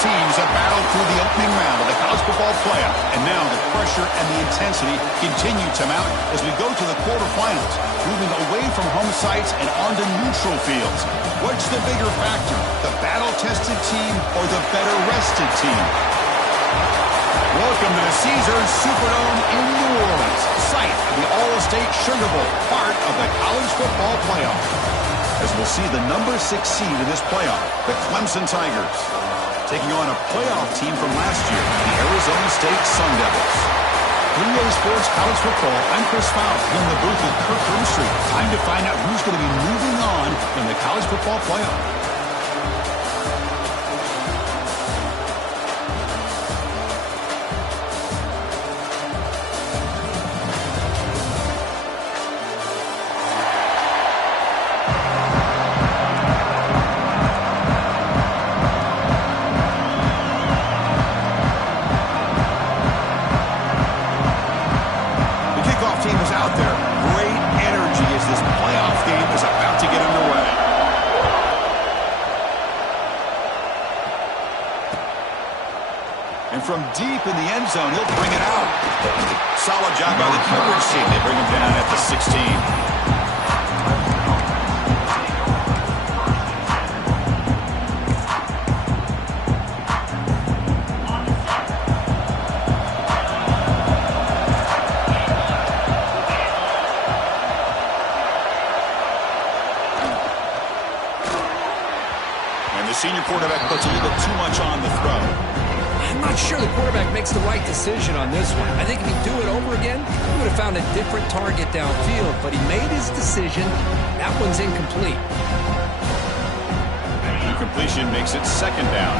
teams have battled through the opening round of the college football playoff, and now the pressure and the intensity continue to mount as we go to the quarterfinals, moving away from home sites and onto neutral fields. What's the bigger factor, the battle-tested team or the better-rested team? Welcome to the Caesars Superdome in New Orleans, site of the All-State Sugar Bowl, part of the college football playoff. As we'll see the number 6 seed in this playoff, the Clemson Tigers, taking on a playoff team from last year, the Arizona State Sun Devils. 3A Sports College Football, I'm Chris Fowler, here in the booth with Kirk Street. Time to find out who's going to be moving on in the college football playoff. From deep in the end zone, he'll bring it out. Solid job by the coverage team. They bring him down at the 16. And the senior quarterback puts a little bit too much on the throw. I'm not sure the quarterback makes the right decision on this one. I think if he'd do it over again, he would have found a different target downfield, but he made his decision. That one's incomplete. Incompletion makes it second down.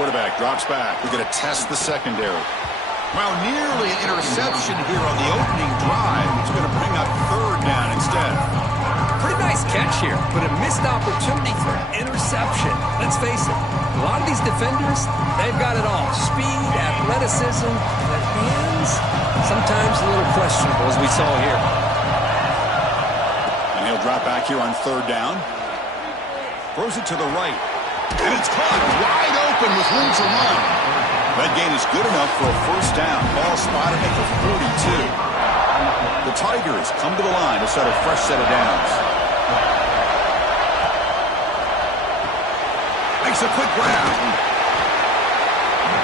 Quarterback drops back. We're going to test the secondary. Well, nearly an interception here on the opening drive. It's going to bring up third down instead. Pretty nice catch here, but a missed opportunity for an interception. Let's face it, a lot of these defenders, they've got it all. Speed, athleticism, their hands, sometimes a little questionable, as we saw here. And he'll drop back here on third down. Throws it to the right. And it's caught wide open with room to run. That gain is good enough for a first down. Ball spotted at the 42. The Tigers come to the line to set a fresh set of downs. Makes a quick grab.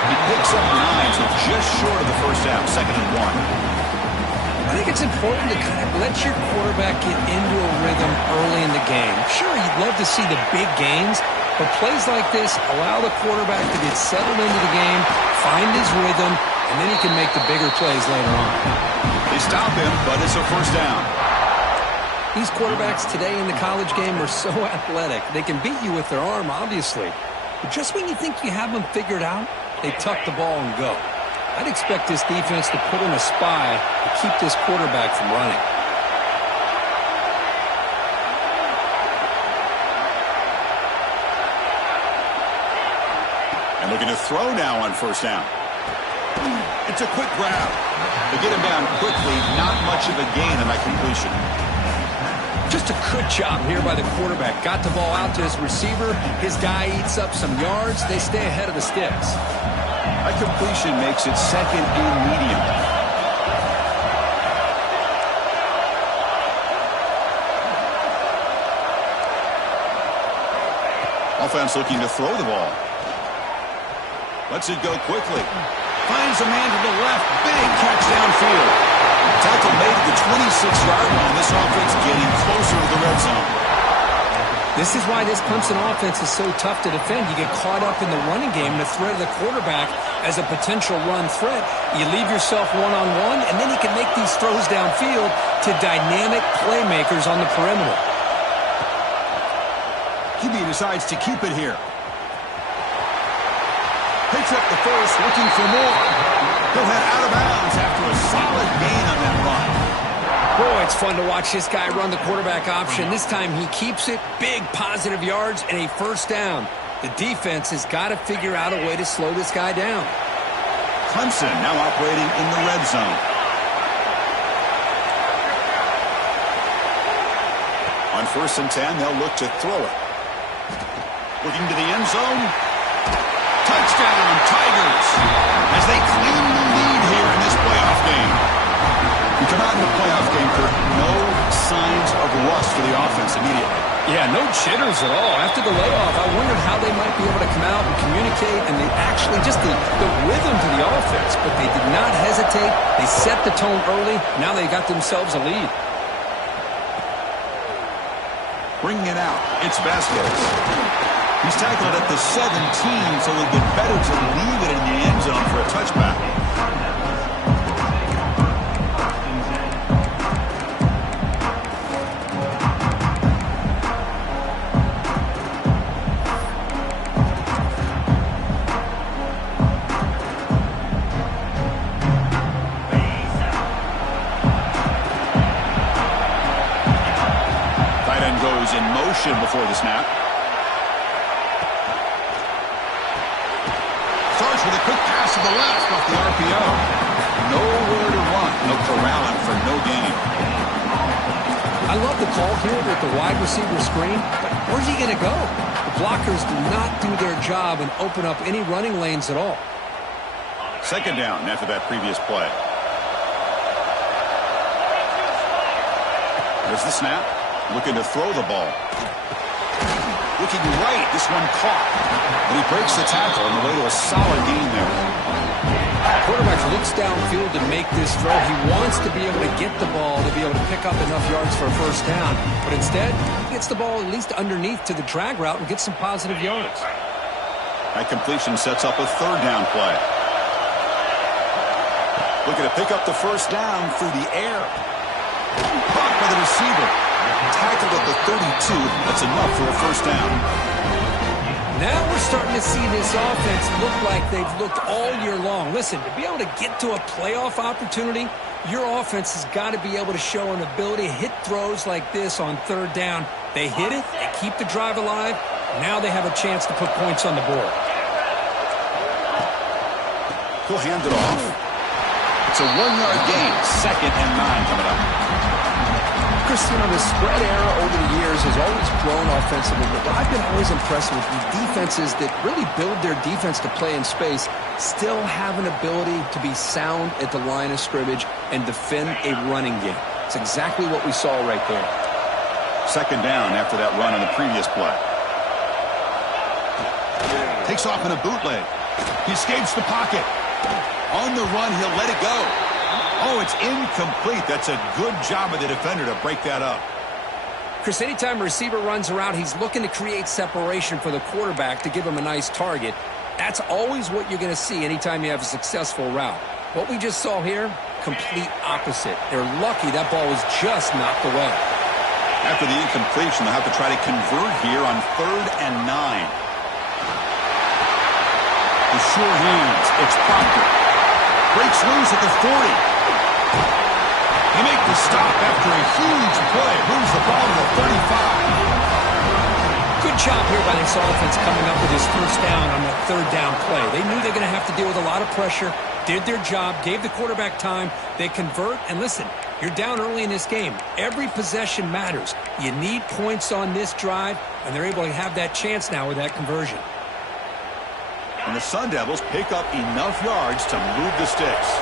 He picks up 9, so just short of the first down, 2nd and 1. I think it's important to kind of let your quarterback get into a rhythm early in the game. Sure, you'd love to see the big gains, but plays like this allow the quarterback to get settled into the game, find his rhythm, and then he can make the bigger plays later on. They stop him, but it's a first down. These quarterbacks today in the college game are so athletic. They can beat you with their arm, obviously. But just when you think you have them figured out, they tuck the ball and go. I'd expect this defense to put in a spy to keep this quarterback from running. And looking to throw now on first down. It's a quick grab. They get him down quickly, not much of a gain on that completion. Just a good job here by the quarterback. Got the ball out to his receiver. His guy eats up some yards. They stay ahead of the sticks. That completion makes it 2nd and medium. Offense looking to throw the ball. Lets it go quickly. Finds a man to the left. Big catch downfield. Tackle made at the 26-yard line. This offense getting closer to the red zone. This is why this Clemson offense is so tough to defend. You get caught up in the running game and the threat of the quarterback as a potential run threat. You leave yourself one-on-one, and then he can make these throws downfield to dynamic playmakers on the perimeter. QB decides to keep it here. Picks up the first, looking for more. He'll head out of bounds after a solid gain on that run. Boy, it's fun to watch this guy run the quarterback option. This time he keeps it. Big positive yards and a first down. The defense has got to figure out a way to slow this guy down. Clemson now operating in the red zone. On 1st and 10, they'll look to throw it. Looking to the end zone. Touchdown, Tigers, as they claim the lead here in this playoff game. We come out in the playoff game, Kurt, no signs of rust for the offense immediately. Yeah, no jitters at all. After the layoff, I wondered how they might be able to come out and communicate, and they actually just the rhythm to the offense, but they did not hesitate. They set the tone early. Now they got themselves a lead. Bringing it out, it's Vasquez. He's tackled at the 17, so it'll be better to leave it in the end zone for a touchback. Tight end goes in motion before the snap. With a quick pass to the left off the RPO. Nowhere to run. No corralling for no gain. I love the call here with the wide receiver screen, but where's he going to go? The blockers do not do their job and open up any running lanes at all. 2nd down after that previous play. There's the snap. Looking to throw the ball. Looking right. This one caught. And he breaks the tackle on the way to a solid gain there. Quarterback looks downfield to make this throw. He wants to be able to get the ball to be able to pick up enough yards for a 1st down. But instead, he gets the ball at least underneath to the drag route and gets some positive yards. That completion sets up a 3rd down play. Looking to pick up the 1st down through the air. Caught by the receiver. Tackled at the 32. That's enough for a 1st down. Now we're starting to see this offense look like they've looked all year long. Listen, to be able to get to a playoff opportunity, your offense has got to be able to show an ability to hit throws like this on 3rd down. They hit it, they keep the drive alive. Now they have a chance to put points on the board. He'll hand it off. It's a 1-yard gain. 2nd and 9 coming up. Chris, you know, the spread era over the years has always grown offensively, but what I've been always impressed with the defenses that really build their defense to play in space still have an ability to be sound at the line of scrimmage and defend a running game. It's exactly what we saw right there. 2nd down after that run on the previous play. Takes off in a bootleg. He escapes the pocket. On the run, he'll let it go. Oh, it's incomplete. That's a good job of the defender to break that up. Chris, anytime a receiver runs around, he's looking to create separation for the quarterback to give him a nice target. That's always what you're going to see anytime you have a successful route. What we just saw here, complete opposite. They're lucky that ball was just knocked away. After the incompletion, they'll have to try to convert here on 3rd and 9. The sure hands. It's Proctor. Breaks loose at the 40. They make the stop after a huge play. Moves the ball to the 35. Good job here by this offense coming up with his 1st down on that 3rd down play. They knew they're going to have to deal with a lot of pressure, did their job, gave the quarterback time. They convert, and listen, you're down early in this game. Every possession matters. You need points on this drive, and they're able to have that chance now with that conversion. And the Sun Devils pick up enough yards to move the sticks.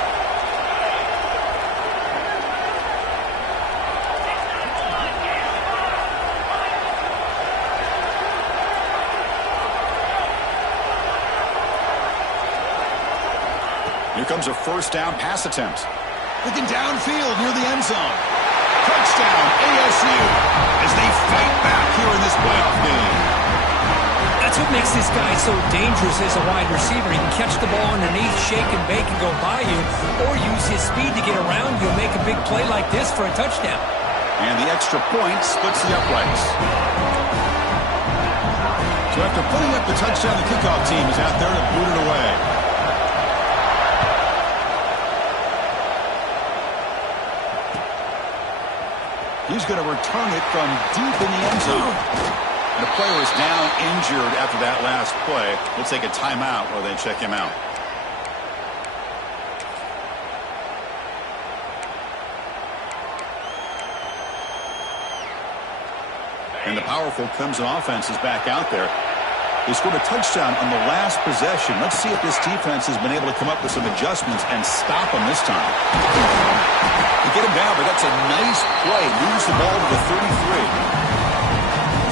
Here comes a 1st down pass attempt. Looking downfield near the end zone. Touchdown, ASU, as they fight back here in this playoff game. That's what makes this guy so dangerous as a wide receiver. He can catch the ball underneath, shake and bake and go by you, or use his speed to get around you and make a big play like this for a touchdown. And the extra point splits the uprights. So after putting up the touchdown, the kickoff team is out there to boot it away. He's going to return it from deep in the end zone. And the player is now injured after that last play. We'll take a timeout while they check him out. And the powerful Clemson offense is back out there. They scored a touchdown on the last possession. Let's see if this defense has been able to come up with some adjustments and stop them this time. They get him down, but that's a nice play. Moves the ball to the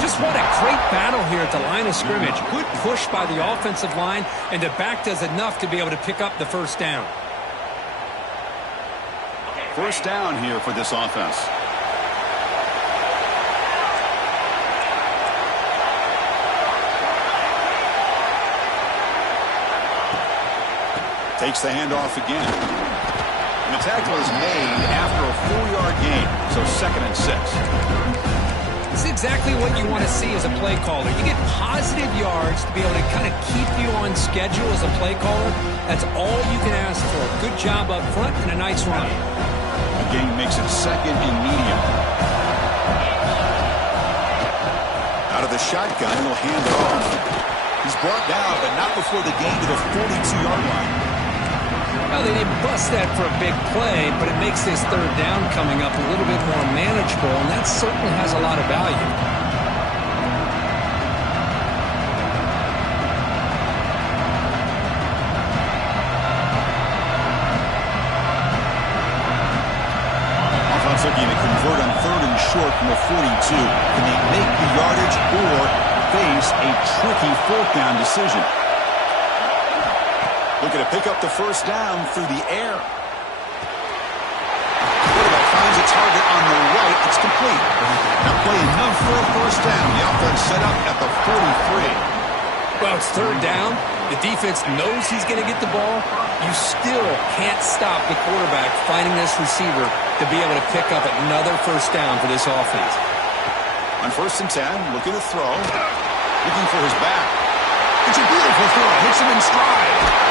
33. Just what a great battle here at the line of scrimmage. Good push by the offensive line, and the back does enough to be able to pick up the first down. First down here for this offense. Takes the handoff again. And the tackle is made after a 4-yard gain, so 2nd and 6. This is exactly what you want to see as a play caller. You get positive yards to be able to kind of keep you on schedule as a play caller. That's all you can ask for. Good job up front and a nice run. The gain makes it 2nd and medium. Out of the shotgun, he'll hand it off. He's brought down, but not before the gain to the 42-yard line. Well, they didn't bust that for a big play, but it makes this third down coming up a little bit more manageable, and that certainly has a lot of value. Offense looking to convert on 3rd and short from the 42. Can they make the yardage or face a tricky 4th down decision? Looking to pick up the first down through the air. Quarterback finds a target on the right. It's complete. Now play enough for a first down. The offense set up at the 43. Well, it's 3rd down. The defense knows he's going to get the ball. You still can't stop the quarterback finding this receiver to be able to pick up another first down for this offense. On 1st and 10, looking to throw. Looking for his back. It's a beautiful throw. Hits him in stride.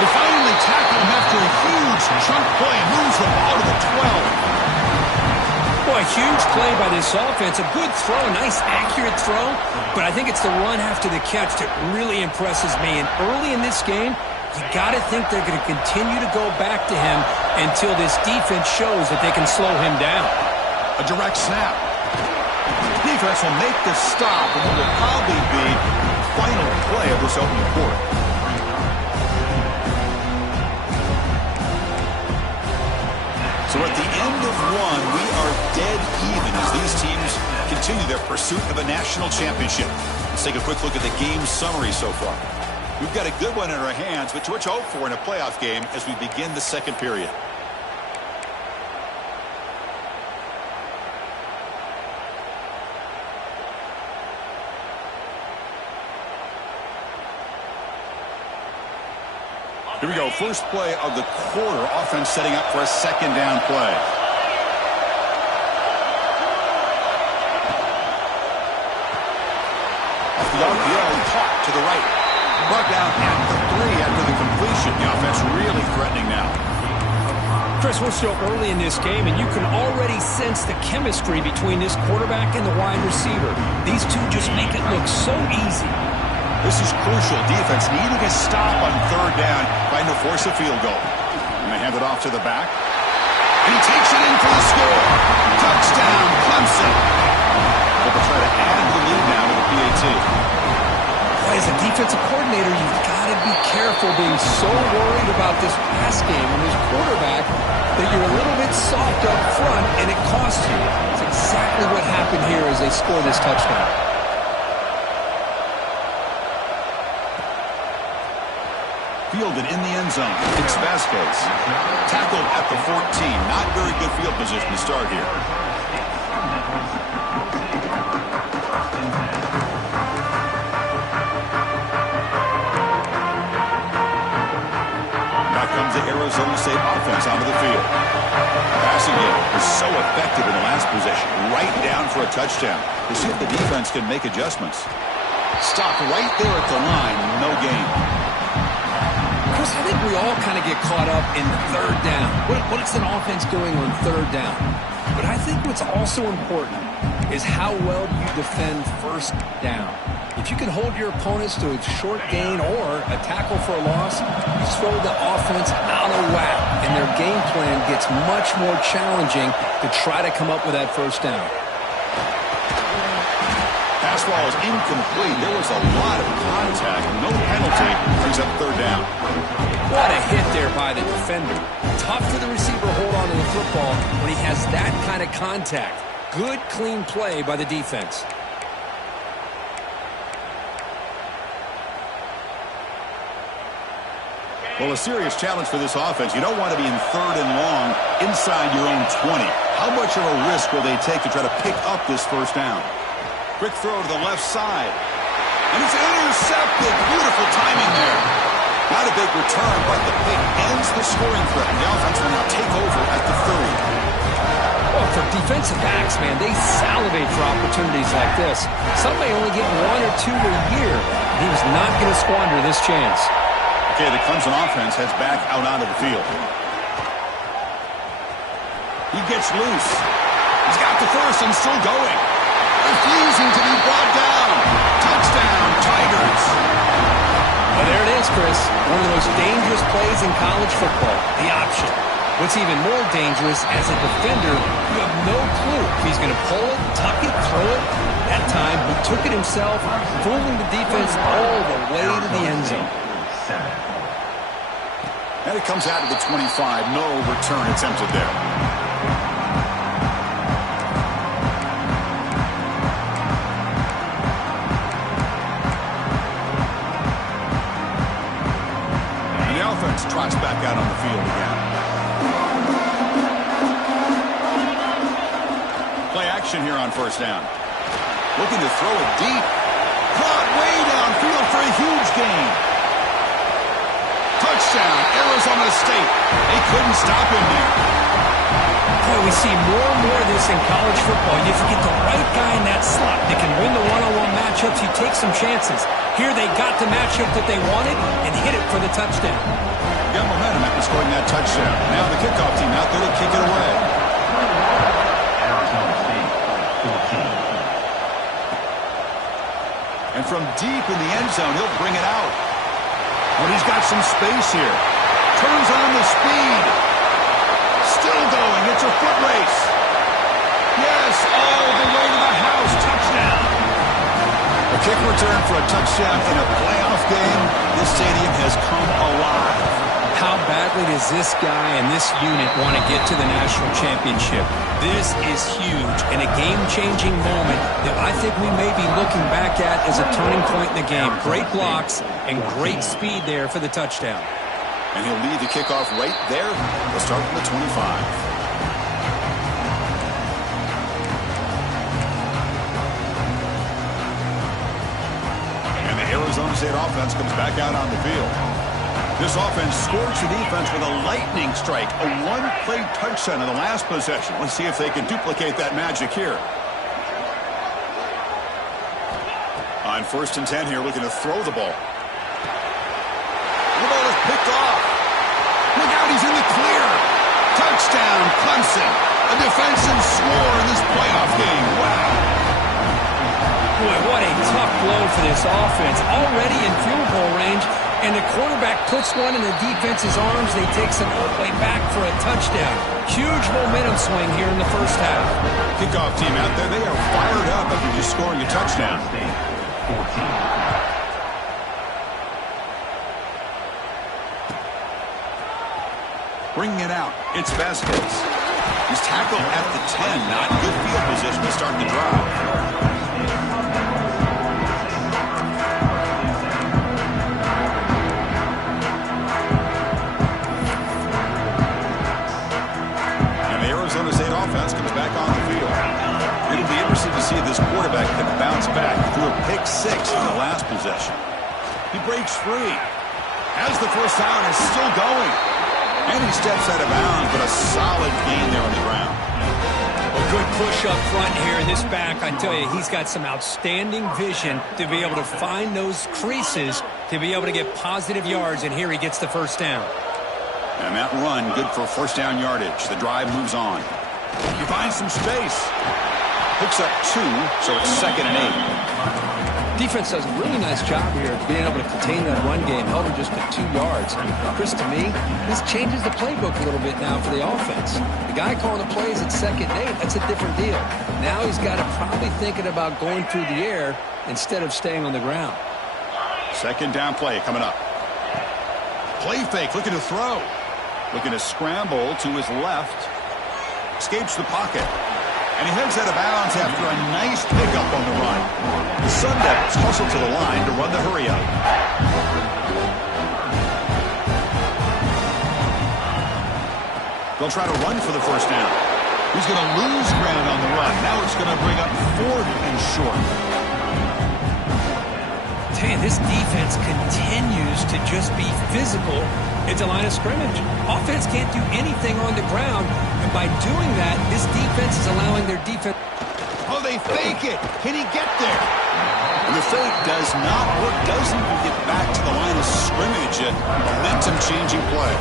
They finally tackle him after a huge chunk play. Moves the ball to the 12. Boy, a huge play by this offense. A good throw, a nice accurate throw. But I think it's the run after the catch that really impresses me. And early in this game, you got to think they're going to continue to go back to him until this defense shows that they can slow him down. A direct snap. The defense will make the stop, and it will probably be the final play of this opening quarter. So at the end of one, we are dead even as these teams continue their pursuit of a national championship. Let's take a quick look at the game summary so far. We've got a good one in our hands, but what to hope for in a playoff game as we begin the 2nd period. Here we go. First play of the quarter. Offense setting up for a 2nd down play. Off the RPO, caught to the right. Brought down at the 3 after the completion. The offense really threatening now. Chris, we're still early in this game, and you can already sense the chemistry between this quarterback and the wide receiver. These two just make it look so easy. This is crucial. Defense needing a stop on 3rd down, trying to force a field goal. And they hand it off to the back. And he takes it in for the score. Touchdown, Clemson. But they'll try to add the lead now to the PAT. Boy, as a defensive coordinator, you've got to be careful being so worried about this pass game and this quarterback that you're a little bit soft up front, and it costs you. It's exactly what happened here as they score this touchdown. Fielded in the end zone. It's Vasquez. Tackled at the 14. Not very good field position to start here. Now comes the Arizona State offense onto the field. Passing game was so effective in the last possession. Right down for a touchdown. We'll see if the defense can make adjustments. Stop right there at the line. No gain. Chris, I think we all kind of get caught up in the 3rd down. What is an offense doing on 3rd down? But I think what's also important is how well you defend 1st down. If you can hold your opponents to a short gain or a tackle for a loss, you throw the offense out of whack, and their game plan gets much more challenging to try to come up with that 1st down. fastball is incomplete. There was a lot of contact. No penalty. Brings up third down. What a hit there by the defender. Tough for the receiver to hold on to the football when he has that kind of contact. Good, clean play by the defense. Well, a serious challenge for this offense. You don't want to be in third and long inside your own 20. How much of a risk will they take to try to pick up this first down? Quick throw to the left side. And it's intercepted. Beautiful timing there. Not a big return, but the pick ends the scoring threat. The offense will now take over at the 30. Well, for defensive backs, man, they salivate for opportunities like this. Some may only get 1 or 2 a year. And he was not going to squander this chance. Okay, the Clemson offense heads back out onto the field. He gets loose. He's got the first and still going. Refusing to be brought down. Touchdown, Tigers. Well, there it is, Chris. One of the most dangerous plays in college football, the option. What's even more dangerous, as a defender, you have no clue if he's going to pull it, tuck it, throw it. That time, he took it himself, fooling the defense all the way to the end zone. And it comes out to the 25. No return attempted there. And the offense trots back out on the field again. Play action here on first down. Looking to throw it deep. Caught way downfield for a huge gain. Touchdown, Arizona State. They couldn't stop him there. Boy, we see more and more of this in college football. If you get the right guy in that slot that can win the one-on-one matchups, you take some chances. Here they got the matchup that they wanted and hit it for the touchdown. Got momentum after scoring that touchdown. Now the kickoff team out there to kick it away. And from deep in the end zone, he'll bring it out. But he's got some space here. Turns on the speed. Still going. It's a foot race. Yes, all the way to the house. Touchdown. A kick return for a touchdown in a playoff game. This stadium has come alive. How badly does this guy and this unit want to get to the national championship? This is huge and a game-changing moment that I think we may be looking back at as a turning point in the game. Great blocks and great speed there for the touchdown. And he'll lead the kickoff right there. We'll start from the 25. And the Arizona State offense comes back out on the field. This offense scorched the defense with a lightning strike, a one-play touchdown in the last possession. Let's see if they can duplicate that magic here. On 1st and 10 here, looking to throw the ball. The ball is picked off. Look out, he's in the clear. Touchdown, Clemson. A defensive score in this playoff game. Wow. Boy, what a tough blow for this offense. Already in field goal range. And the quarterback puts one in the defense's arms. They take some all the way back for a touchdown. Huge momentum swing here in the first half. Kickoff team out there, they are fired up after just scoring a touchdown. Bringing it out, it's Vasquez. He's tackled at the 10. Not good field position to start the drive. Offense comes back on the field. It'll be interesting to see if this quarterback can bounce back. He threw a pick 6 in the last possession. He breaks free. Has the first down, is still going. And he steps out of bounds, but a solid gain there on the ground. A good push up front here in this back. I tell you, he's got some outstanding vision to be able to find those creases to be able to get positive yards, and here he gets the first down. And that run, good for first down yardage. The drive moves on. He finds some space. Picks up 2, so it's 2nd and 8. Defense does a really nice job here of being able to contain that run game, held him just to 2 yards. Chris, to me, this changes the playbook a little bit now for the offense. The guy calling the plays at 2nd and 8, that's a different deal. Now he's got to probably thinking about going through the air instead of staying on the ground. 2nd down play coming up. Play fake, looking to throw. Looking to scramble to his left. Escapes the pocket. And he heads out of bounds after a nice pickup on the run. The Sun Devils hustle to the line to run the hurry up. They'll try to run for the 1st down. He's going to lose ground on the run. Now it's going to bring up 4th and short. Man, this defense continues to just be physical at the line of scrimmage. Offense can't do anything on the ground, and by doing that, this defense is allowing their defense. Oh, they fake it. Can he get there? And the fake does not work. Doesn't even get back to the line of scrimmage. A momentum-changing play.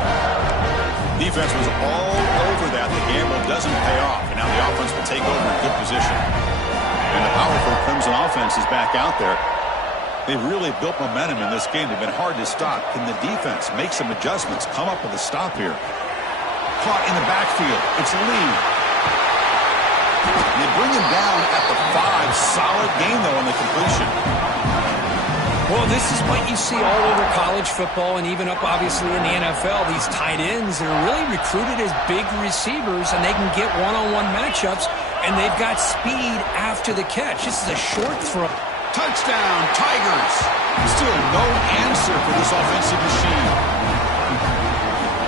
Defense was all over that. The gamble doesn't pay off, and now the offense will take over in good position. And the powerful Clemson offense is back out there. They've really built momentum in this game. They've been hard to stop. Can the defense make some adjustments, come up with a stop here? Caught in the backfield. It's Lee. They bring him down at the 5. Solid game, though, on the completion. Well, this is what you see all over college football and even up, obviously, in the NFL. These tight ends that are really recruited as big receivers, and they can get one-on-one matchups, and they've got speed after the catch. This is a short throw. Touchdown, Tigers. Still no answer for this offensive machine.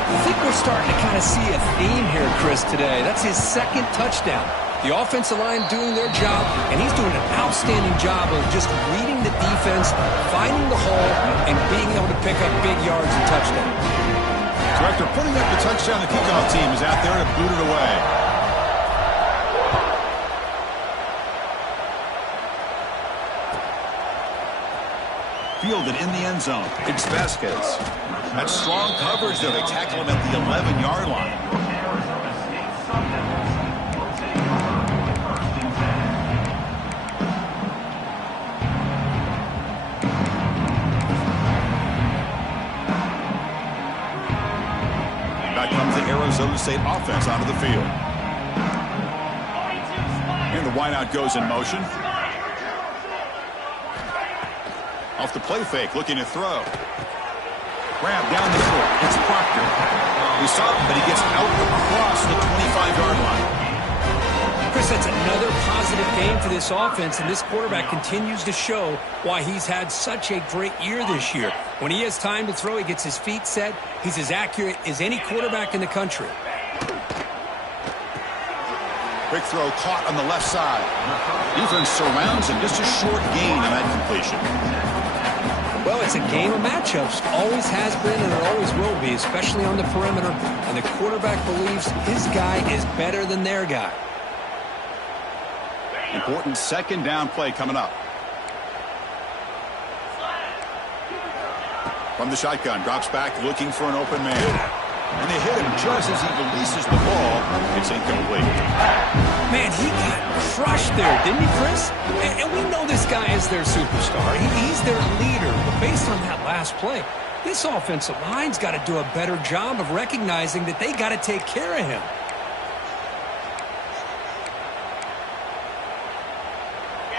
I think we're starting to kind of see a theme here, Chris, today. That's his 2nd touchdown. The offensive line doing their job, and he's doing an outstanding job of just reading the defense, finding the hole, and being able to pick up big yards and touchdowns. So after putting up the touchdown, the kickoff team is out there to boot it away. Fielded in the end zone. It's Vasquez. That's strong coverage, though. They tackle him at the 11-yard line. And back comes the Arizona State offense onto the field. And the wideout goes in motion. Off the play fake, looking to throw. Grab down the court. It's Proctor. We saw him, but he gets out across the 25-yard line. Chris, that's another positive game for this offense, and this quarterback continues to show why he's had such a great year this year. When he has time to throw, he gets his feet set. He's as accurate as any quarterback in the country. Quick throw caught on the left side. Defense surrounds him. Just a short gain on that completion. Well, it's a game of matchups. Always has been and it always will be, especially on the perimeter. And the quarterback believes his guy is better than their guy. Important 2nd down play coming up. From the shotgun, drops back looking for an open man. And they hit him just as he releases the ball. It's incomplete. Man, he got crushed there, didn't he, Chris? And we know this guy is their superstar. He's their leader. But based on that last play, this offensive line's got to do a better job of recognizing that they got to take care of him.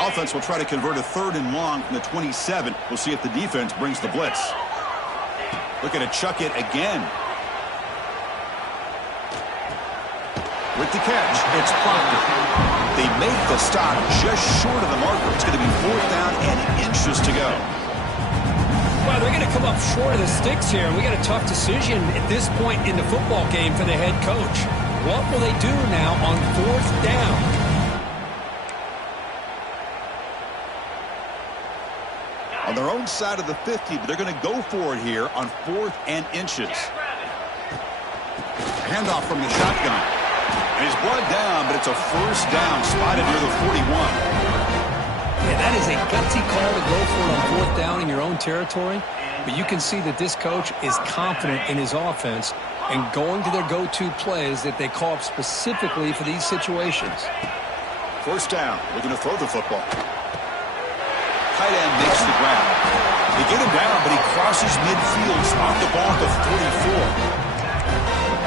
Offense will try to convert a 3rd and long from the 27. We'll see if the defense brings the blitz. Looking to chuck it again. With the catch, it's Proctor. They make the stop just short of the marker. It's going to be 4th down and inches to go. Well, they're going to come up short of the sticks here, and we got a tough decision at this point in the football game for the head coach. What will they do now on 4th down? On their own side of the 50, but they're going to go for it here on 4th and inches. Handoff from the shotgun. And he's brought down, but it's a 1st down spotted near the 41. Yeah, that is a gutsy call to go for it on 4th down in your own territory. But you can see that this coach is confident in his offense and going to their go-to plays that they call up specifically for these situations. 1st down. Looking to throw the football. tight end makes the grab. They get him down, but he crosses midfield, spot the ball at the 44.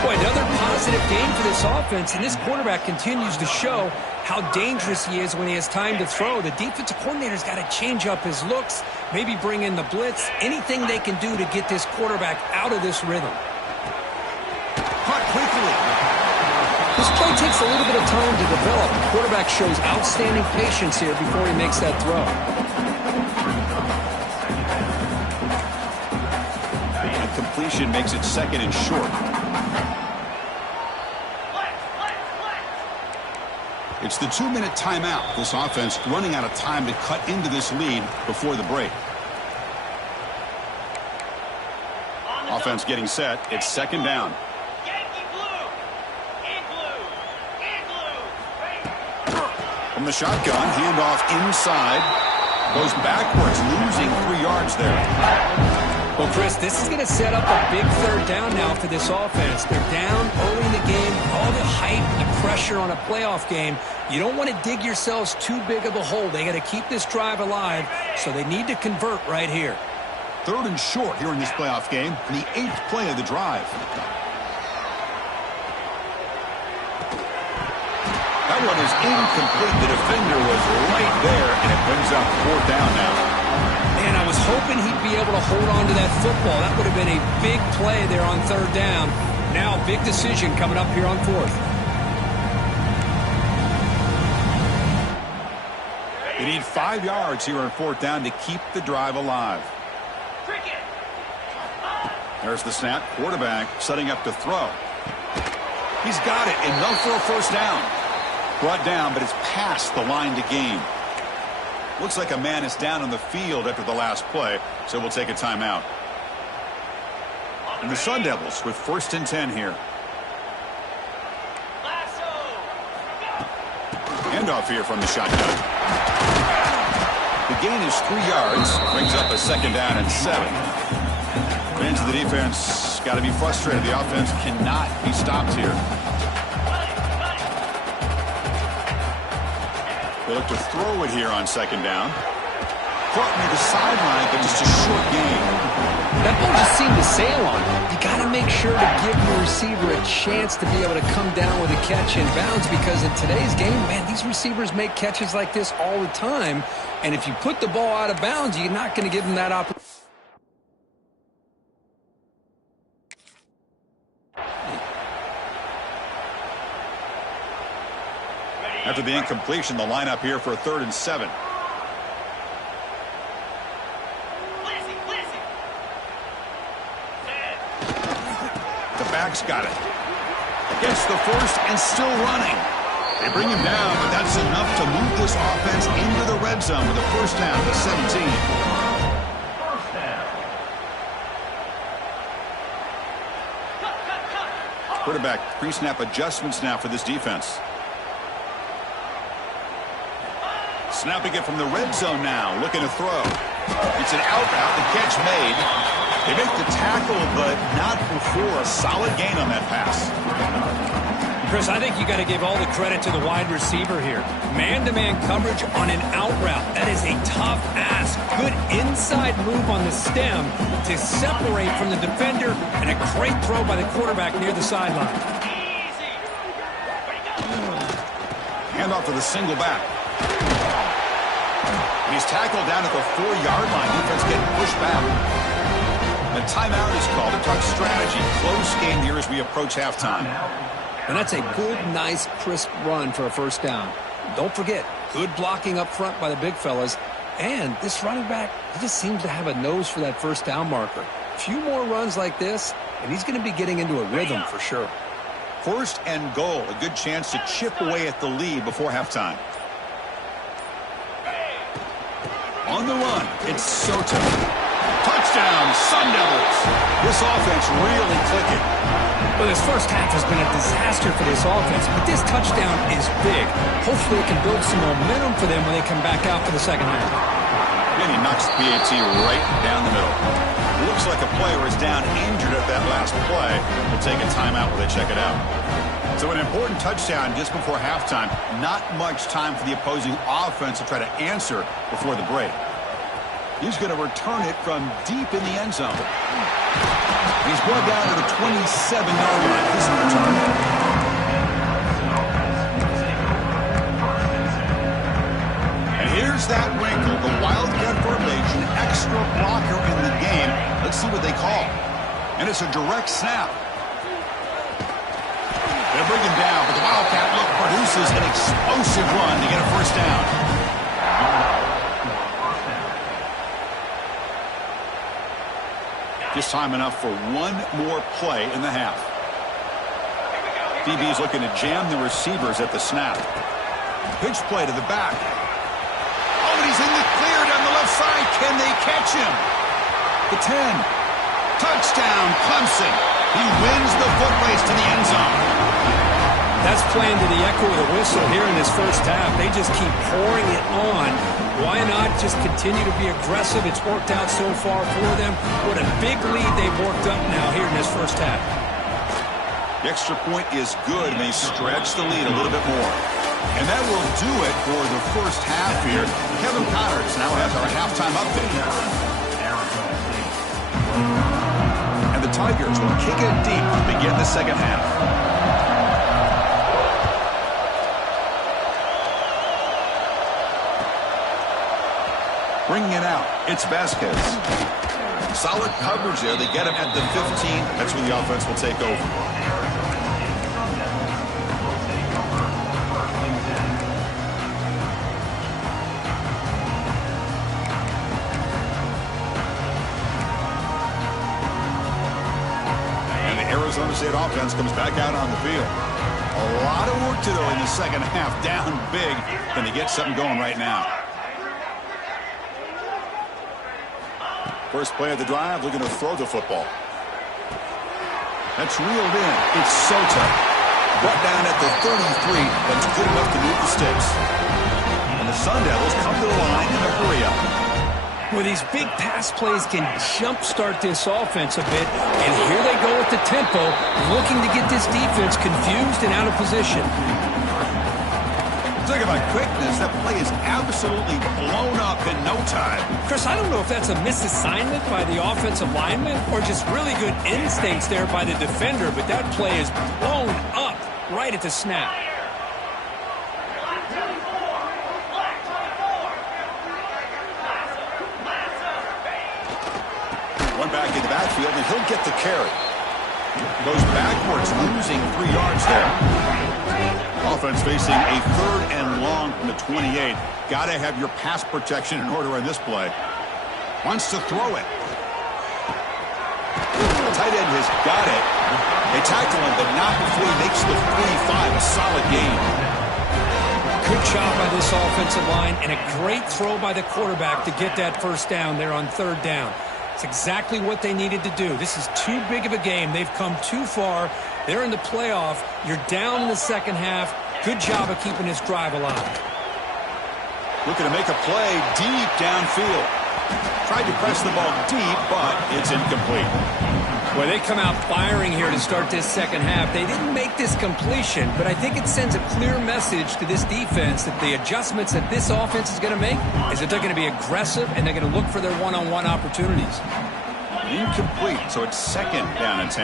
Boy, another positive game for this offense, and this quarterback continues to show how dangerous he is when he has time to throw. The defensive coordinator's got to change up his looks, maybe bring in the blitz, anything they can do to get this quarterback out of this rhythm. Caught quickly. This play takes a little bit of time to develop. The quarterback shows outstanding patience here before he makes that throw. And completion makes it second and short. It's the 2-minute timeout. This offense running out of time to cut into this lead before the break. Offense getting set. It's second down. From the shotgun, handoff inside. Goes backwards, losing 3 yards there. Well, Chris, this is going to set up a big third down now for this offense. They're down early in the game. All the hype, the pressure on a playoff game. You don't want to dig yourselves too big of a hole. They got to keep this drive alive, so they need to convert right here. Third and short here in this playoff game. The 8th play of the drive. That one is incomplete. The defender was right there, and it brings up 4th down now. Man, I was hoping he'd be able to hold on to that football. That would have been a big play there on 3rd down. Now, big decision coming up here on 4th. They need 5 yards here on 4th down to keep the drive alive. There's the snap. Quarterback setting up to throw. He's got it. Enough for a 1st down. Brought down, but it's past the line to gain. Looks like a man is down on the field after the last play, so we'll take a timeout. And the Sun Devils with 1st and 10 here. Handoff here from the shotgun. The gain is 3 yards, brings up a 2nd down and 7. Fans of the defense got to be frustrated. The offense cannot be stopped here. They look to throw it here on 2nd down. Caught near the sideline, but just a short gain. That ball just seemed to sail on him. You got to make sure to give your receiver a chance to be able to come down with a catch in bounds, because in today's game, man, these receivers make catches like this all the time. And if you put the ball out of bounds, you're not going to give them that opportunity. After the incompletion, the lineup here for a 3rd and 7. The back's got it. Gets the 1st and still running. They bring him down, but that's enough to move this offense into the red zone with a 1st down to 17. Quarterback pre-snap adjustments now for this defense. Snapping it from the red zone now, looking to throw. It's an out route, the catch made. They make the tackle, but not before a solid gain on that pass. Chris, I think you got to give all the credit to the wide receiver here. Man-to-man coverage on an out route. That is a tough ask. Good inside move on the stem to separate from the defender, and a great throw by the quarterback near the sideline. Handoff to the single back. He's tackled down at the 4-yard line. Defense getting pushed back. The timeout is called. A tough strategy. Close game here as we approach halftime. And that's a good, nice, crisp run for a 1st down. Don't forget, good blocking up front by the big fellas. And this running back, he just seems to have a nose for that 1st down marker. A few more runs like this, and he's going to be getting into a rhythm for sure. 1st and goal. A good chance to chip away at the lead before halftime. On the run, it's Soto. Touchdown, Sun Devils. This offense really clicking. Well, this first half has been a disaster for this offense, but this touchdown is big. Hopefully it can build some momentum for them when they come back out for the second half. And he knocks the PAT right down the middle. Looks like a player is down injured at that last play. We'll take a timeout while they check it out. So an important touchdown just before halftime. Not much time for the opposing offense to try to answer before the break. He's going to return it from deep in the end zone. He's brought down to the 27-yard line. This is return. And here's that wrinkle, the Wildcat formation, extra blocker in the game. Let's see what they call. And it's a direct snap. They bring him down, but the Wildcat look produces an explosive run to get a first down. Just time enough for one more play in the half. DB's looking to jam the receivers at the snap. Pitch play to the back. Oh, and he's in the clear down the left side. Can they catch him? The 10. Touchdown, Clemson. He wins the foot race to the end zone. That's playing to the echo of the whistle here in this first half. They just keep pouring it on. Why not just continue to be aggressive? It's worked out so far for them. What a big lead they've worked up now here in this first half. The extra point is good, and they stretch the lead a little bit more. And that will do it for the first half here. Kevin Connors now has our halftime update. And the Tigers will kick it deep to begin the second half. Bringing it out, it's Vasquez. Solid coverage there. They get him at the 15. That's where the offense will take over. And the Arizona State offense comes back out on the field. A lot of work to do in the second half. Down big. Can they get something going right now? First play of the drive, looking to throw the football. That's reeled in. It's Soto. Brought down at the 33. That's good enough to move the sticks. And the Sun Devils come to the line in a hurry up. Well, these big pass plays can jumpstart this offense a bit. And here they go with the tempo, looking to get this defense confused and out of position. Talk about quickness. That play is absolutely blown up in no time. Chris, I don't know if that's a misassignment by the offensive lineman or just really good instincts there by the defender, but that play is blown up right at the snap. One back in the backfield, and he'll get the carry. Goes backwards, losing 3 yards there. Offense facing a 3rd and long from the 28. Got to have your pass protection in order on this play. Wants to throw it. Tight end has got it. They tackle him, but not before he makes the 45. A solid game. Good job by this offensive line and a great throw by the quarterback to get that first down there on 3rd down. It's exactly what they needed to do. This is too big of a game. They've come too far. They're in the playoff. You're down in the second half. Good job of keeping this drive alive. Looking to make a play deep downfield. Tried to press the ball deep, but it's incomplete. Well, they come out firing here to start this second half. They didn't make this completion, but I think it sends a clear message to this defense that the adjustments that this offense is going to make is that they're going to be aggressive and they're going to look for their one-on-one opportunities. Incomplete, so it's 2nd down and 10.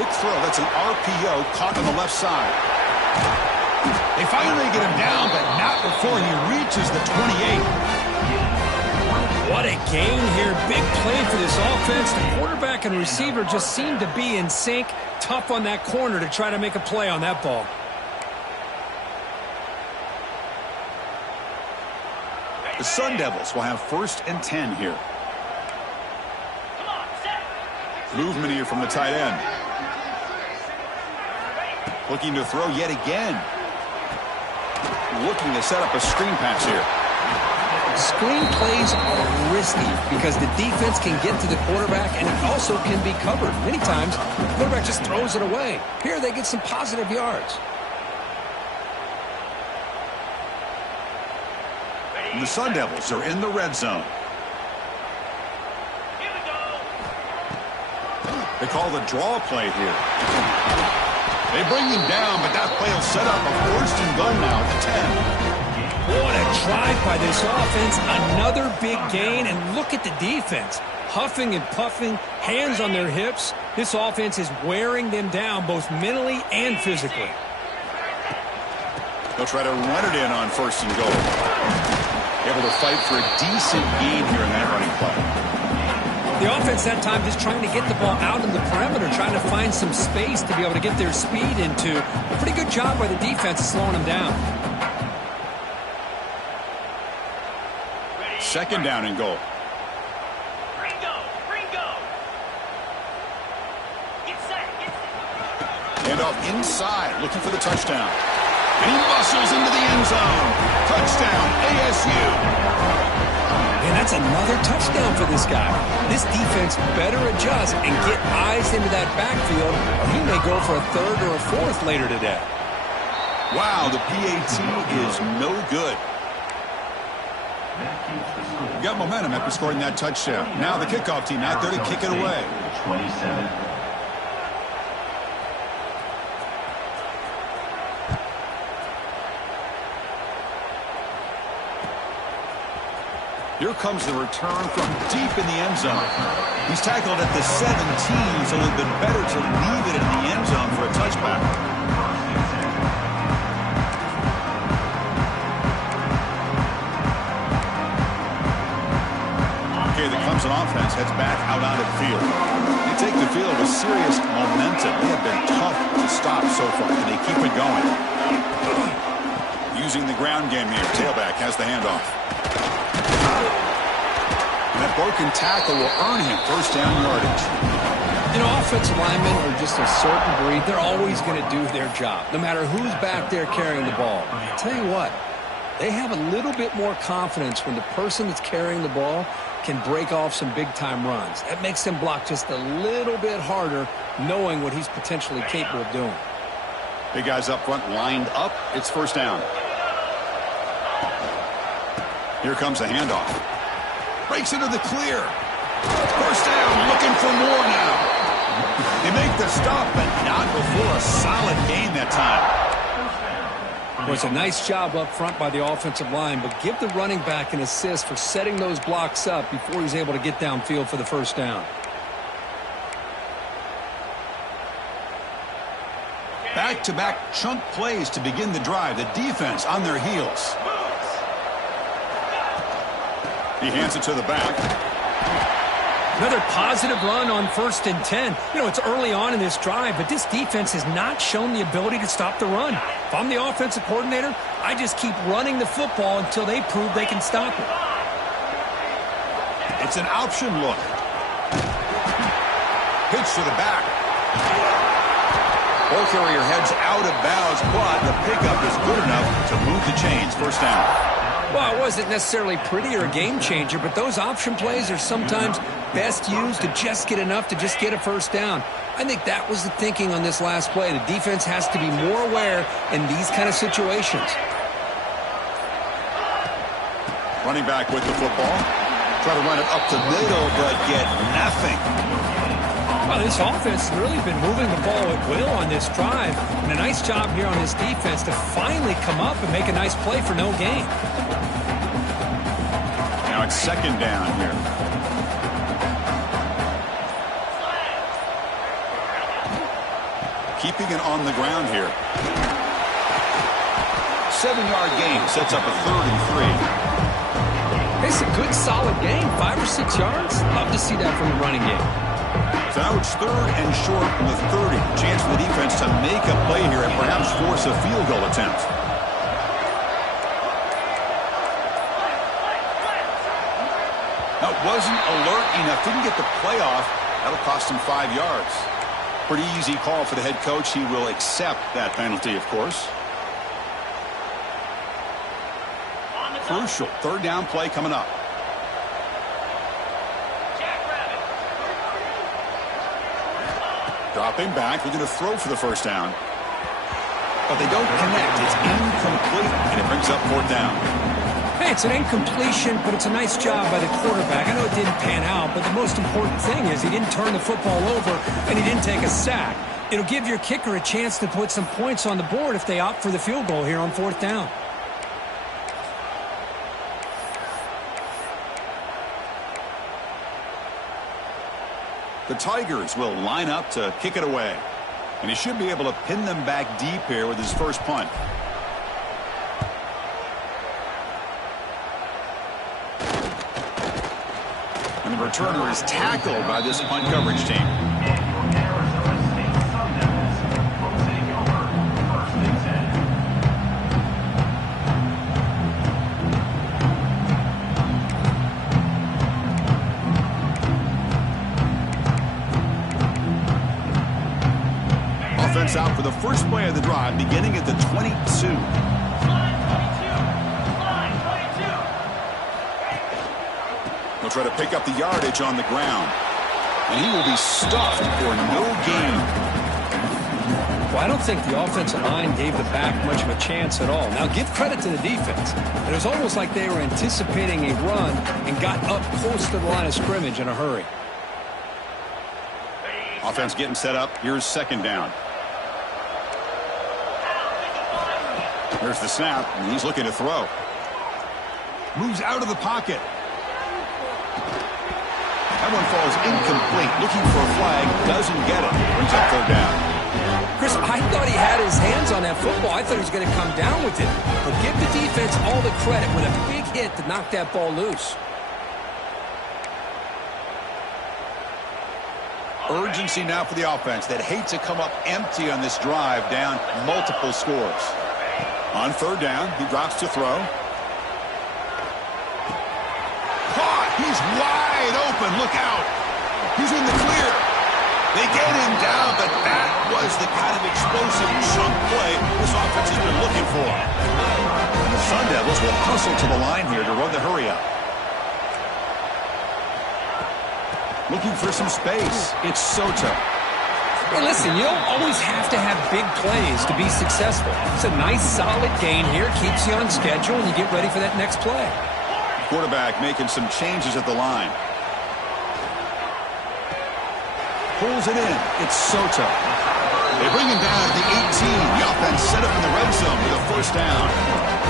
Quick throw, that's an RPO caught on the left side. They finally get him down, but not before he reaches the 28. What a gain here. Big play for this offense. The quarterback and receiver just seem to be in sync. Tough on that corner to try to make a play on that ball. The Sun Devils will have 1st and 10 here. Movement here from the tight end. Looking to throw yet again. Looking to set up a screen pass here. Screen plays are risky because the defense can get to the quarterback and it also can be covered. Many times, the quarterback just throws it away. Here they get some positive yards. And the Sun Devils are in the red zone. They call the draw play here. They bring him down, but that play will set up a 1st and goal now at the 10. What a drive by this offense. Another big gain, and look at the defense. Huffing and puffing, hands on their hips. This offense is wearing them down both mentally and physically. They'll try to run it in on 1st and goal. Able to fight for a decent gain here in that running play. The offense that time just trying to get the ball out in the perimeter, trying to find some space to be able to get their speed into. A pretty good job by the defense slowing them down. 2nd down and goal. Hand off inside, looking for the touchdown. And he muscles into the end zone. Touchdown, ASU. And that's another touchdown for this guy. This defense better adjust and get eyes into that backfield, or he may go for a 3rd or a 4th later today. Wow, the PAT is no good. Got momentum after scoring that touchdown. Now the kickoff team out there to kick it away. 27. Here comes the return from deep in the end zone. He's tackled at the 17, so it would have been better to leave it in the end zone for a touchback. Okay, the Clemson offense heads back out onto the field. They take the field with serious momentum. They have been tough to stop so far, and they keep it going. Using the ground game here, tailback has the handoff. And that broken tackle will earn him 1st down yardage. You know, offensive linemen are just a certain breed. They're always going to do their job, no matter who's back there carrying the ball. I'll tell you what, they have a little bit more confidence when the person that's carrying the ball can break off some big-time runs. That makes them block just a little bit harder, knowing what he's potentially capable of doing. Big guys up front lined up. It's 1st down. Here comes the handoff. Breaks into the clear. 1st down, looking for more now. They make the stop, but not before a solid gain that time. It was a nice job up front by the offensive line, but give the running back an assist for setting those blocks up before he's able to get downfield for the 1st down. Back-to-back chunk plays to begin the drive. The defense on their heels. He hands it to the back. Another positive run on 1st and 10. You know, it's early on in this drive, but this defense has not shown the ability to stop the run. If I'm the offensive coordinator, I just keep running the football until they prove they can stop it. It's an option look. Pitch to the back. Ball carrier heads out of bounds, but the pickup is good enough to move the chains. 1st down. Well, it wasn't necessarily pretty or a game changer, but those option plays are sometimes best used to just get enough to just get a 1st down. I think that was the thinking on this last play. The defense has to be more aware in these kind of situations. Running back with the football. Try to run it up the middle, but get nothing. Well, this offense has really been moving the ball at will on this drive. And a nice job here on this defense to finally come up and make a nice play for no gain. Now it's 2nd down here. Keeping it on the ground here. 7-yard gain sets up a 3rd and 3. It's a good, solid game. 5 or 6 yards. Love to see that from the running game. So now it's 3rd and short from the 30. Chance for the defense to make a play here and perhaps force a field goal attempt. That wasn't alert enough. Didn't get the play off. That'll cost him 5 yards. Pretty easy call for the head coach. He will accept that penalty, of course. Crucial 3rd down play coming up. Dropping back, looking to throw for the 1st down. But they don't connect. It's incomplete, and it brings up 4th down. Hey, it's an incompletion, but it's a nice job by the quarterback. I know it didn't pan out, but the most important thing is he didn't turn the football over, and he didn't take a sack. It'll give your kicker a chance to put some points on the board if they opt for the field goal here on 4th down. The Tigers will line up to kick it away. And he should be able to pin them back deep here with his first punt. And the returner is tackled by this punt coverage team. Offense out for the first play of the drive, beginning at the 22. He'll try to pick up the yardage on the ground. And he will be stuffed for no gain. Well, I don't think the offensive line gave the back much of a chance at all. Now, give credit to the defense. It was almost like they were anticipating a run and got up close to the line of scrimmage in a hurry. Offense getting set up. Here's second down. There's the snap, and he's looking to throw. Moves out of the pocket. That one falls incomplete. Looking for a flag. Doesn't get it. Brings up third down. Chris, I thought he had his hands on that football. I thought he was going to come down with it. But give the defense all the credit with a big hit to knock that ball loose. Urgency now for the offense that hate to come up empty on this drive, down multiple scores. On third down, he drops to throw. Caught! He's wide open. Look out. He's in the clear. They get him down, but that was the kind of explosive chunk play this offense has been looking for. And the Sun Devils will hustle to the line here to run the hurry up. Looking for some space. It's Soto. Hey, listen, you don't always have to have big plays to be successful. It's a nice, solid gain here. Keeps you on schedule, and you get ready for that next play. Quarterback making some changes at the line. Pulls it in. It's Soto. They bring him down at the 18. The offense set up in the red zone with a first down.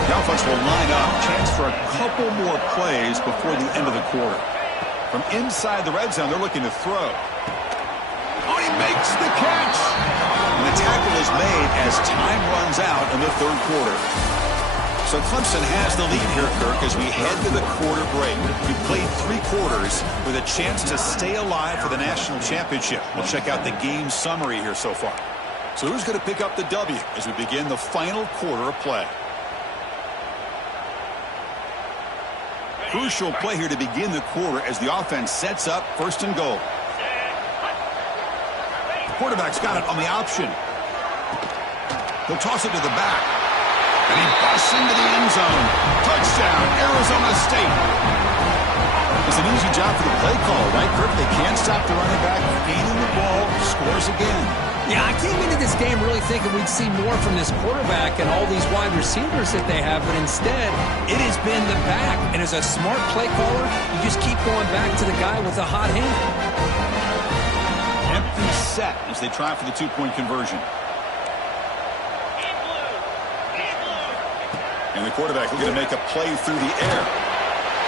The offense will line up. Chance for a couple more plays before the end of the quarter. From inside the red zone, they're looking to throw. Oh, he makes the catch. And the tackle is made as time runs out in the third quarter. So Clemson has the lead here, Kirk, as we head to the quarter break. We played 3 quarters with a chance to stay alive for the national championship. We'll check out the game summary here so far. So who's going to pick up the W as we begin the final quarter of play? Crucial play here to begin the quarter as the offense sets up first and goal. The quarterback's got it on the option. He'll toss it to the back. And he busts into the end zone. Touchdown, Arizona State. It's an easy job for the play caller, right, Kirk? They can't stop the running back. Gaining the ball, scores again. Yeah, I came into this game really thinking we'd see more from this quarterback and all these wide receivers that they have, but instead, it has been the back. And as a smart play caller, you just keep going back to the guy with the hot hand. Empty set as they try for the 2-point conversion. And the quarterback looking to make a play through the air.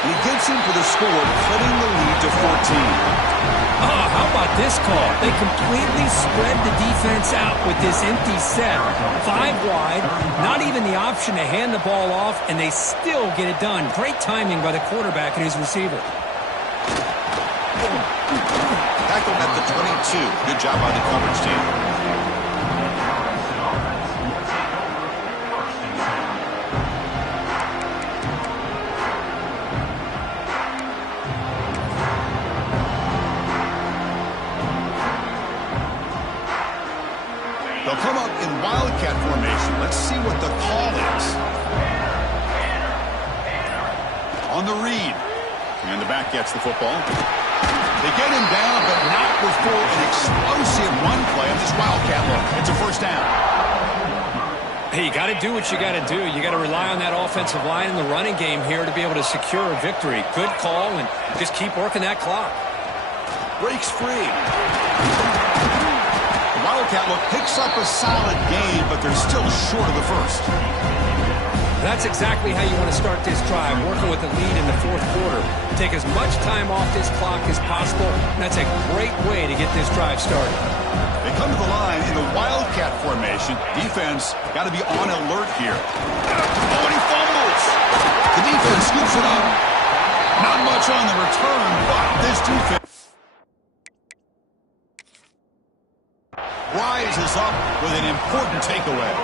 And he gets in for the score, cutting the lead to 14. Oh, how about this call? They completely spread the defense out with this empty set. 5 wide, not even the option to hand the ball off, and they still get it done. Great timing by the quarterback and his receiver. Tackled at the 22. Good job by the coverage team. They'll come up in wildcat formation. Let's see what the call is. On the read. And the back gets the football. They get him down, but not before an explosive run play on this wildcat look. It's a first down. Hey, you got to do what you got to do. You got to rely on that offensive line in the running game here to be able to secure a victory. Good call, and just keep working that clock. Breaks free. Wildcat look picks up a solid gain, but they're still short of the first. That's exactly how you want to start this drive, working with the lead in the fourth quarter. Take as much time off this clock as possible, and that's a great way to get this drive started. They come to the line in a wildcat formation. Defense got to be on alert here. Oh, and he fumbles. The defense scoops it up. Not much on the return, but this defense rises up with an important takeaway.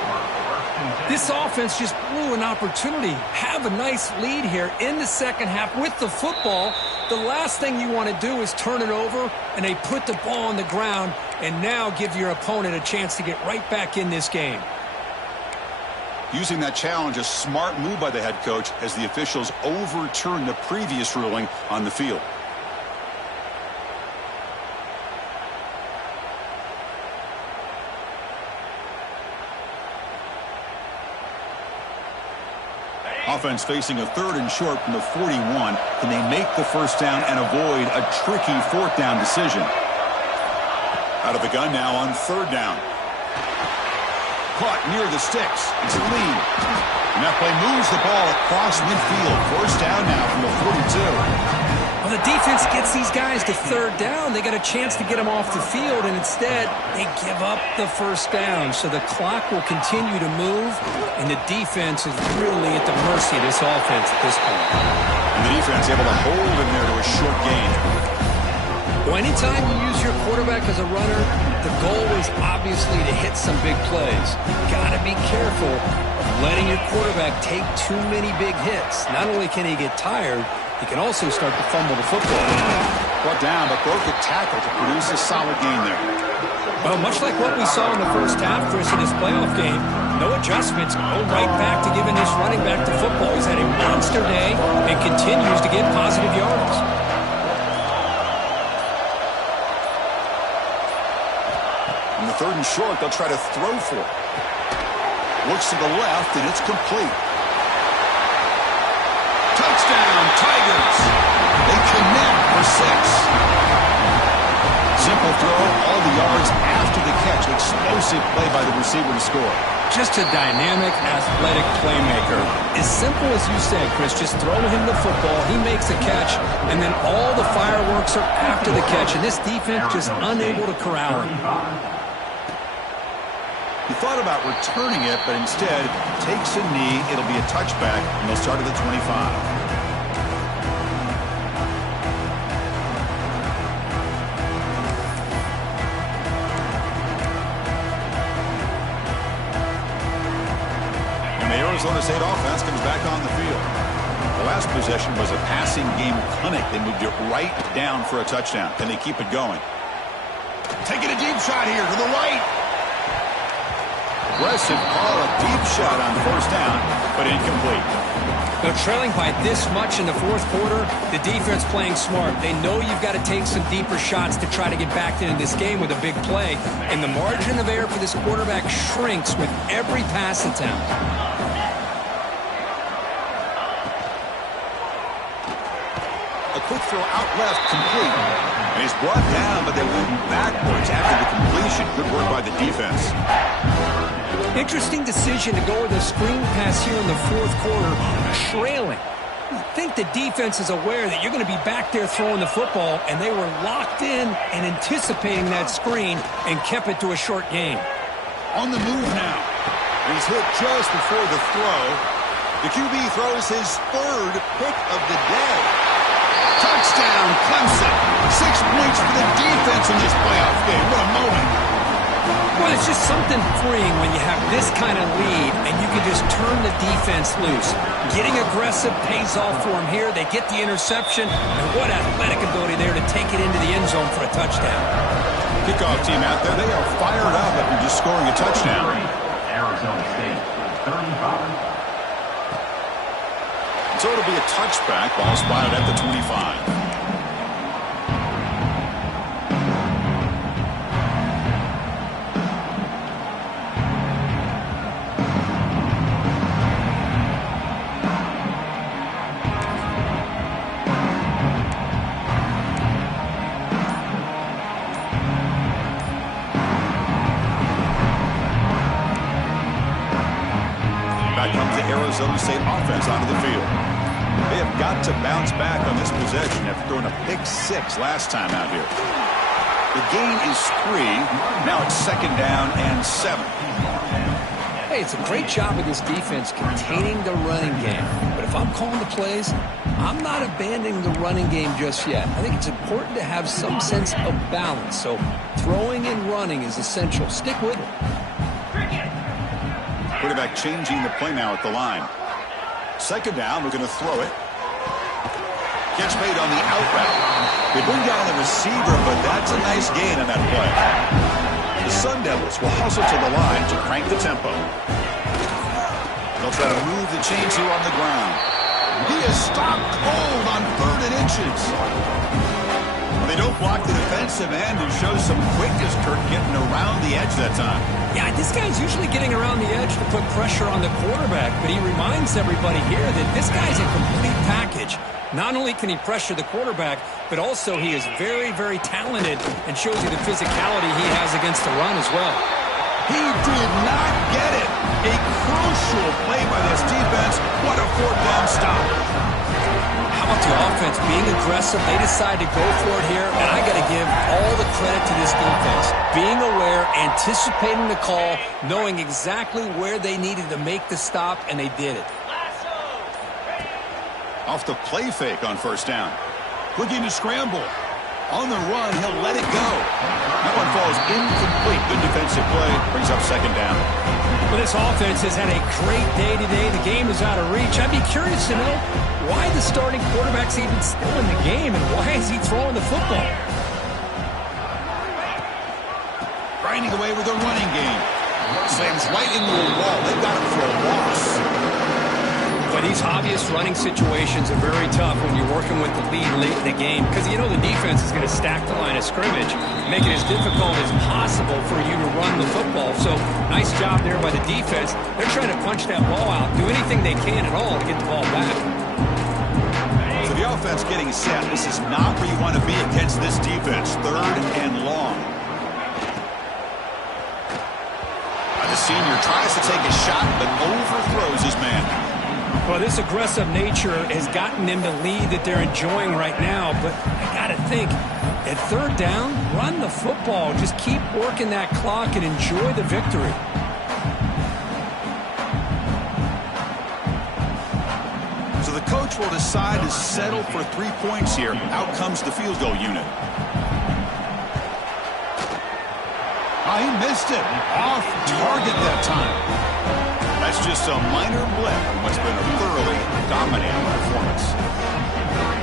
This offense just blew an opportunity. Have a nice lead here in the second half with the football. The last thing you want to do is turn it over, and they put the ball on the ground and now give your opponent a chance to get right back in this game. Using that challenge, a smart move by the head coach as the officials overturn the previous ruling on the field. Offense facing a 3rd and short from the 41. Can they make the first down and avoid a tricky 4th down decision? Out of the gun now on 3rd down. Caught near the sticks. It's a lead. And that play moves the ball across midfield. 1st down now from the 42. Well, the defense gets these guys to 3rd down. They got a chance to get them off the field, and instead they give up the 1st down. So the clock will continue to move, and the defense is really at the mercy of this offense at this point. And the defense able to hold him there to a short gain. Well, anytime you use your quarterback as a runner, the goal is obviously to hit some big plays. Got to be careful of letting your quarterback take too many big hits. Not only can he get tired, he can also start to fumble the football. Brought down, but broke the tackle to produce a solid gain there. Well, much like what we saw in the first half, Chris, in this playoff game, no adjustments. Go right back to giving this running back the football. He's had a monster day and continues to get positive yards. In the 3rd and short, they'll try to throw for it. Looks to the left, and it's complete. Touchdown, Tigers. They connect for 6. Simple throw, all the yards after the catch. Explosive play by the receiver to score. Just a dynamic, athletic playmaker. As simple as you said, Chris, just throw him the football, he makes a catch, and then all the fireworks are after the catch, and this defense just unable to corral him. He thought about returning it, but instead takes a knee. It'll be a touchback, and they'll start at the 25. And the Arizona State offense comes back on the field. The last possession was a passing game clinic. They moved it right down for a touchdown. Can they keep it going? Taking a deep shot here to the right. Aggressive call, a deep shot on 1st down, but incomplete. They're trailing by this much in the fourth quarter. The defense playing smart. They know you've got to take some deeper shots to try to get back into this game with a big play. And the margin of error for this quarterback shrinks with every pass attempt. A quick throw out left, complete. And he's brought down, but they went backwards after the completion. Good work by the defense. Interesting decision to go with a screen pass here in the fourth quarter, trailing. I think the defense is aware that you're going to be back there throwing the football, and they were locked in and anticipating that screen and kept it to a short gain. On the move now. He's hit just before the throw. The QB throws his 3rd pick of the day. Touchdown, Clemson. 6 points for the defense in this playoff game. What a moment. Well, it's just something freeing when you have this kind of lead and you can just turn the defense loose. Getting aggressive pays off for them here. They get the interception, and what athletic ability there to take it into the end zone for a touchdown. Kickoff team out there, they are fired up after just scoring a touchdown. Arizona State, 35. So it'll be a touchback. Ball spotted at the 25. Arizona State offense onto the field. They have got to bounce back on this possession after throwing a pick 6 last time out here. The gain is 3. Now it's 2nd down and 7. Hey, it's a great job of this defense containing the running game. But if I'm calling the plays, I'm not abandoning the running game just yet. I think it's important to have some sense of balance. So throwing and running is essential. Stick with it. Quarterback changing the play now at the line. 2nd down, we're going to throw it. Gets made on the out route. They bring down the receiver, but that's a nice gain on that play. The Sun Devils will hustle to the line to crank the tempo. They'll try to move the chains here on the ground. He is stopped cold on 3rd and inches. They don't block the defensive end, who shows some quickness, Kirk, getting around the edge that time. Yeah, this guy's usually getting around the edge to put pressure on the quarterback, but he reminds everybody here that this guy's a complete package. Not only can he pressure the quarterback, but also he is very, very talented and shows you the physicality he has against the run as well. He did not get it. A crucial play by this defense. What a 4th down stop. How about the offense being aggressive? They decide to go for it here, and I got to give all the credit to this defense. Being aware, anticipating the call, knowing exactly where they needed to make the stop, and they did it. Off the play fake on 1st down. Looking to scramble. On the run, he'll let it go. That one falls incomplete. Good defensive play. Brings up 2nd down. Well, this offense has had a great day today. The game is out of reach. I'd be curious to know why the starting quarterback's even still in the game, and why is he throwing the football? Grinding away with a running game. Slams right into a wall. They've got him for a loss. But these obvious running situations are very tough when you're working with the lead late in the game, because you know the defense is going to stack the line of scrimmage, make it as difficult as possible for you to run the football. So nice job there by the defense. They're trying to punch that ball out, do anything they can at all to get the ball back. So the offense getting set. This is not where you want to be against this defense. 3rd and long. The senior tries to take a shot, but overthrows his man. Well, this aggressive nature has gotten them the lead that they're enjoying right now, but I got to think, at 3rd down, run the football. Just keep working that clock and enjoy the victory. So the coach will decide to settle for 3 points here. Out comes the field goal unit. Oh, he missed it. Off target that time. That's just a minor blip in what's been a thoroughly dominating performance.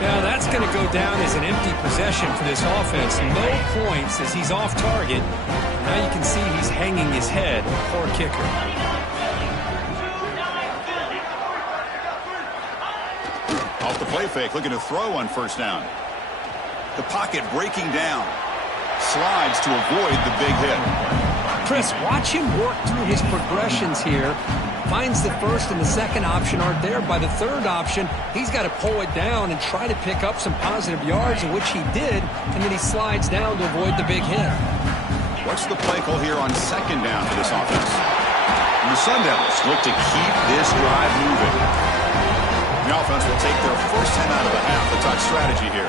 Now that's going to go down as an empty possession for this offense. No points as he's off target. Now you can see he's hanging his head. Poor kicker. Off the play fake, looking to throw on 1st down. The pocket breaking down. Slides to avoid the big hit. Chris, watch him work through his progressions here. Finds the 1st and the 2nd option aren't there. By the 3rd option, he's got to pull it down and try to pick up some positive yards, which he did, and then he slides down to avoid the big hit. What's the play call here on 2nd down for this offense? And the Sun Devils look to keep this drive moving. The offense will take their first 10 out of the half. The touch strategy here.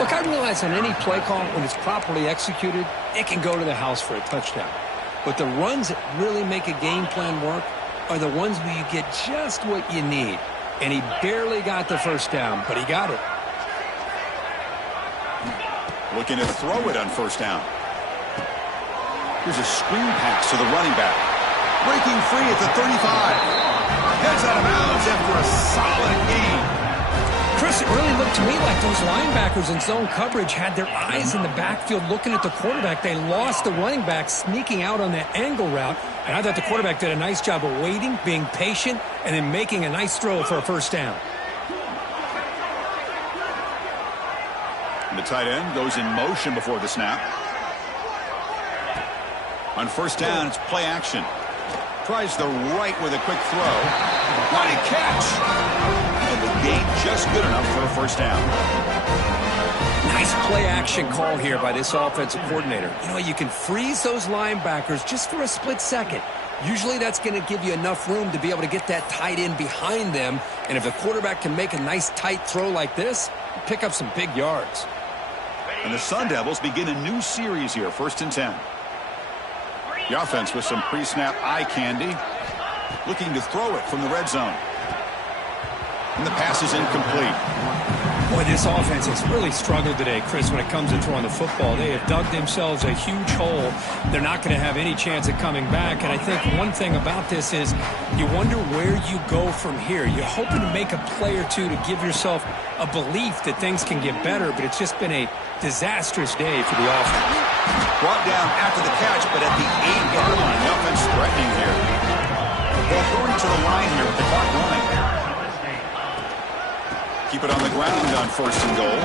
Look, I realize on any play call, when it's properly executed, it can go to the house for a touchdown. But the runs that really make a game plan work are the ones where you get just what you need. And he barely got the 1st down, but he got it. Looking to throw it on 1st down. Here's a screen pass to the running back. Breaking free at the 35. Heads out of bounds after a solid gain. Chris, it really looked to me like those linebackers in zone coverage had their eyes in the backfield looking at the quarterback. They lost the running back sneaking out on that angle route. And I thought the quarterback did a nice job of waiting, being patient, and then making a nice throw for a 1st down. And the tight end goes in motion before the snap. On 1st down, it's play action. Tries the right with a quick throw. What a catch! And the gain just good enough for a 1st down. Nice play action call here by this offensive coordinator. You know, you can freeze those linebackers just for a split second. Usually that's going to give you enough room to be able to get that tight end behind them. And if the quarterback can make a nice tight throw like this, pick up some big yards. And the Sun Devils begin a new series here, 1st and 10. The offense with some pre-snap eye candy, looking to throw it from the red zone. And the pass is incomplete. Boy, this offense has really struggled today, Chris, when it comes to throwing the football. They have dug themselves a huge hole. They're not going to have any chance of coming back. And I think one thing about this is you wonder where you go from here. You're hoping to make a play or two to give yourself a belief that things can get better, but it's just been a disastrous day for the offense. Brought down after the catch, but at the 8-yard line, the offense threatening here. They're going to the line here with the clock running. Keep it on the ground on 1st and goal.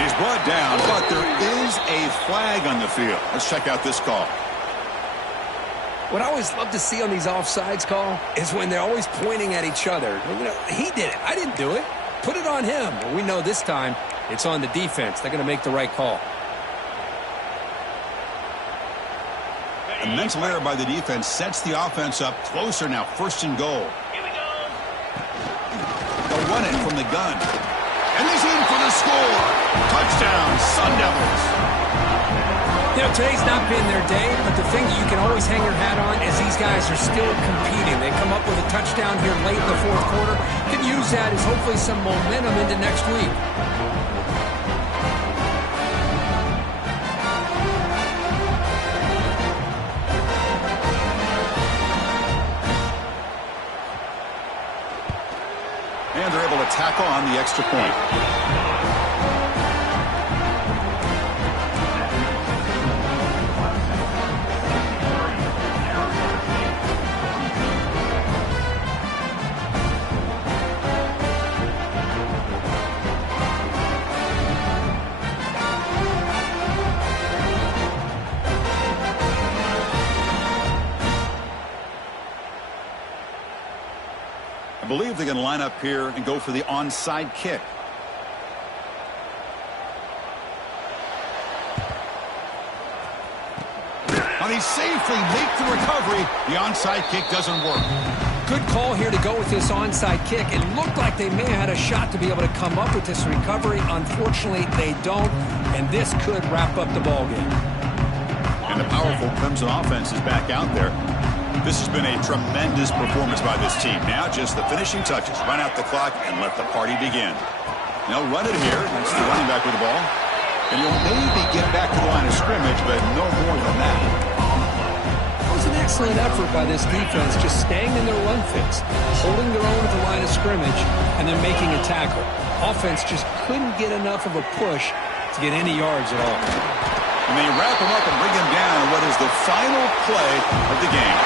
He's brought down, but there is a flag on the field. Let's check out this call. What I always love to see on these offsides call is when they're always pointing at each other. You know, he did it. I didn't do it. Put it on him. Well, we know this time it's on the defense. They're going to make the right call. A mental error by the defense sets the offense up closer now. 1st and goal. They'll run it from the gun. And he's in for the score. Touchdown, Sun Devils. You know, today's not been their day, but the thing that you can always hang your hat on is these guys are still competing. They come up with a touchdown here late in the 4th quarter. Can use that as hopefully some momentum into next week. And they're able to tack on the extra point. I believe they're going to line up here and go for the onside kick. And he safely makes the recovery. The onside kick doesn't work. Good call here to go with this onside kick. It looked like they may have had a shot to be able to come up with this recovery. Unfortunately, they don't, and this could wrap up the ballgame. And the powerful Clemson offense is back out there. This has been a tremendous performance by this team. Now just the finishing touches. Run out the clock and let the party begin. They'll run it here. That's the running back with the ball. And he'll maybe get back to the line of scrimmage, but no more than that. It was an excellent effort by this defense, just staying in their run fits, holding their own at the line of scrimmage, and then making a tackle. Offense just couldn't get enough of a push to get any yards at all. And they wrap him up and bring him down on what is the final play of the game.